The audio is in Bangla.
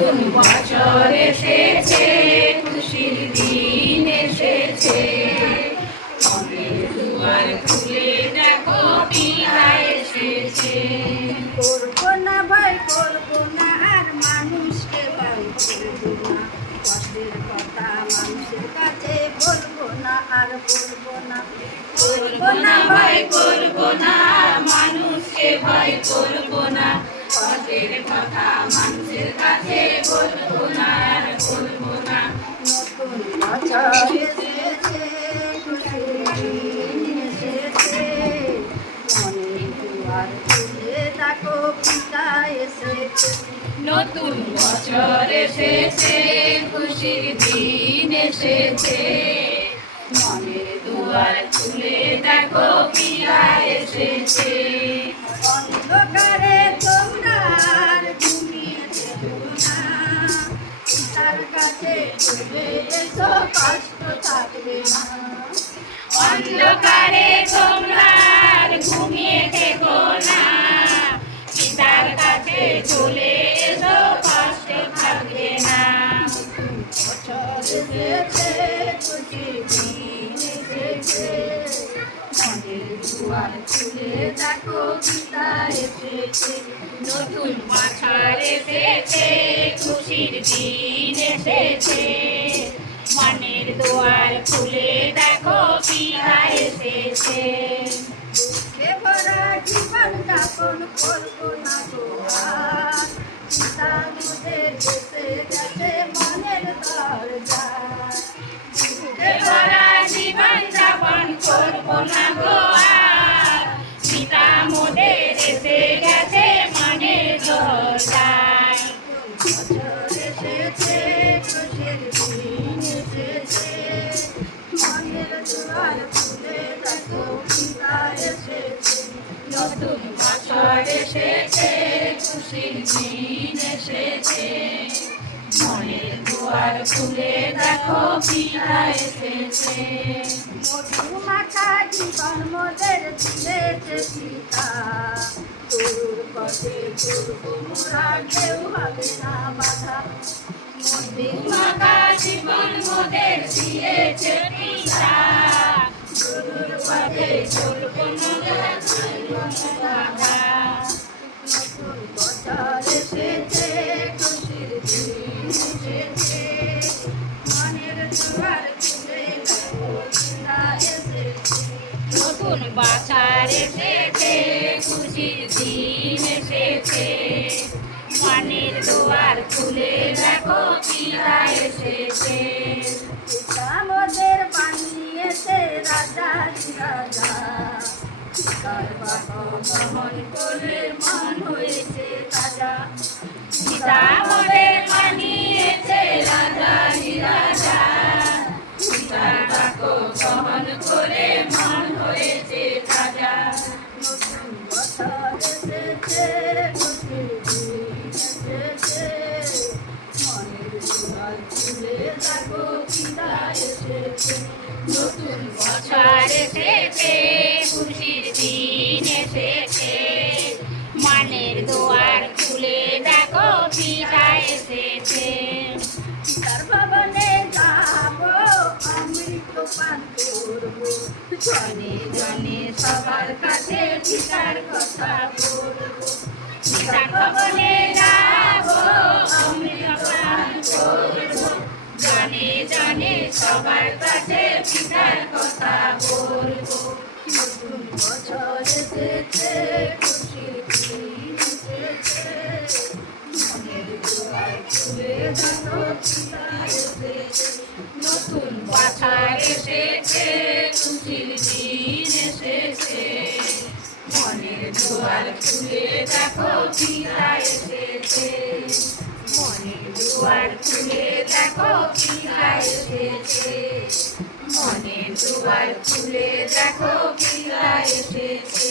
নতুন বছর এসেছে, খুশির দিন এসেছে, মনের দুয়ার খুলে দেখো পিয়া এসেছে। করবো না ভাই করবো না আর মানুষকে ভাই করবো না, কষ্টের কথা মানুষের কাছে বলবো না আর বলবো না। করবো না ভাই করবো না, মানুষকে ভয় করবো না, কষ্টের কথা মানুষের কাছে বলবো না আর বলবো না। নতুন বছর এসেছে, খুশির দিন এসেছে, মনের দুয়ার খুলে দেখো পিতা এসেছে। নতুন বছর এসেছে, খুশির দিন এসেছে, মনের দুয়ার খুলে দেখো পিয়া এসেছে। অন্ধকারে তোমরা আর ঘুমিয়ে থেকো না, পিতার কাছে চলে এসো, কষ্ট থাকবে না। অন্ধকারে তোমরা আর ঘুমিয়ে থেকো না, পিতার কাছে চলে এসো, কষ্ট থাকবে না। বছর এসেছে, খুশির দিন এসেছে, মনের দুয়ার খুলে দেখো পিতা এসেছে। নতুন বছর এসেছে, খুশির দিন এসেছে, মনের দুয়ার খুলে দেখো পিয়া এসেছে। দুঃখে ভরা জীবন যাপন করবো না গো আর, পিতা মোদের এসে গেছে মনের দরজায়। দুঃখে ভরা জীবন যাপন করবো না গো আর, পিতা মোদের এসে গেছে মনের দরজায়। বছর এসেছে, খুশির দিন এসেছে, মনের দুয়ার খুলে দেখো পিতা এসেছে। নতুন বছর এসেছে, খুশির দিন এসেছে, মনের দুয়ার খুলে দেখো পিয়া এসেছে। মধুমাখা জীবন মোদের দিয়েছে পিতা, তোর পথে চলবো মোরা, কেউ হবে না বাধা। মধুমাখা জীবন মোদের দিয়েছে পিতা, গুরুর পথে চলবো মোরা, চলবো না বাধা। নতুন বছর এসেছে, খুশির দিন এসেছে, মনের দুয়ার খুলে দেখো পিতা এসেছে। নতুন বছর এসেছে, খুশির দিন এসেছে, মনের দুয়ার খুলে দেখো পিয়া এসেছে। পিতা মোদের বানিয়েছে রাজা রাজা, পিতার বাবা বহন করে মান হয়েছে তাজা। পিতা মোদের বানিয়েছে রাজা রাজা, পিতার বাক্য বহন করে মান হয়েছে তাজা। নতুন বছর এসেছে, খুশির দিন এসেছে, মনের দুয়ার খুলে দেখো পিতা এসেছে। নতুন বছর এসেছে, খুশির দিন এসেছে, মনের দুয়ার খুলে দেখো পিতা এসেছে। পিতার ভবনে যাবো, অমৃত পান করবো, জনে জনে সবার কাছে পিতার কথা বলবো। পিতার ভবনে যাবো, অমৃত পান করবো, জনে জনে সবার কাছে পিতার কথা বলবো। নতুন বছর এসেছে, খুশির দিন এসেছে, মনের দুয়ার খুলে দেখো পিতা এসেছে। নতুন বছর এসেছে, খুশির দিন এসেছে, মনের দুয়ার খুলে দেখো পিতা এসেছে। মনের দুয়ার খুলে দেখো পিতা এসেছে, মনের দুয়ার খুলে দেখো পিতা এসেছে।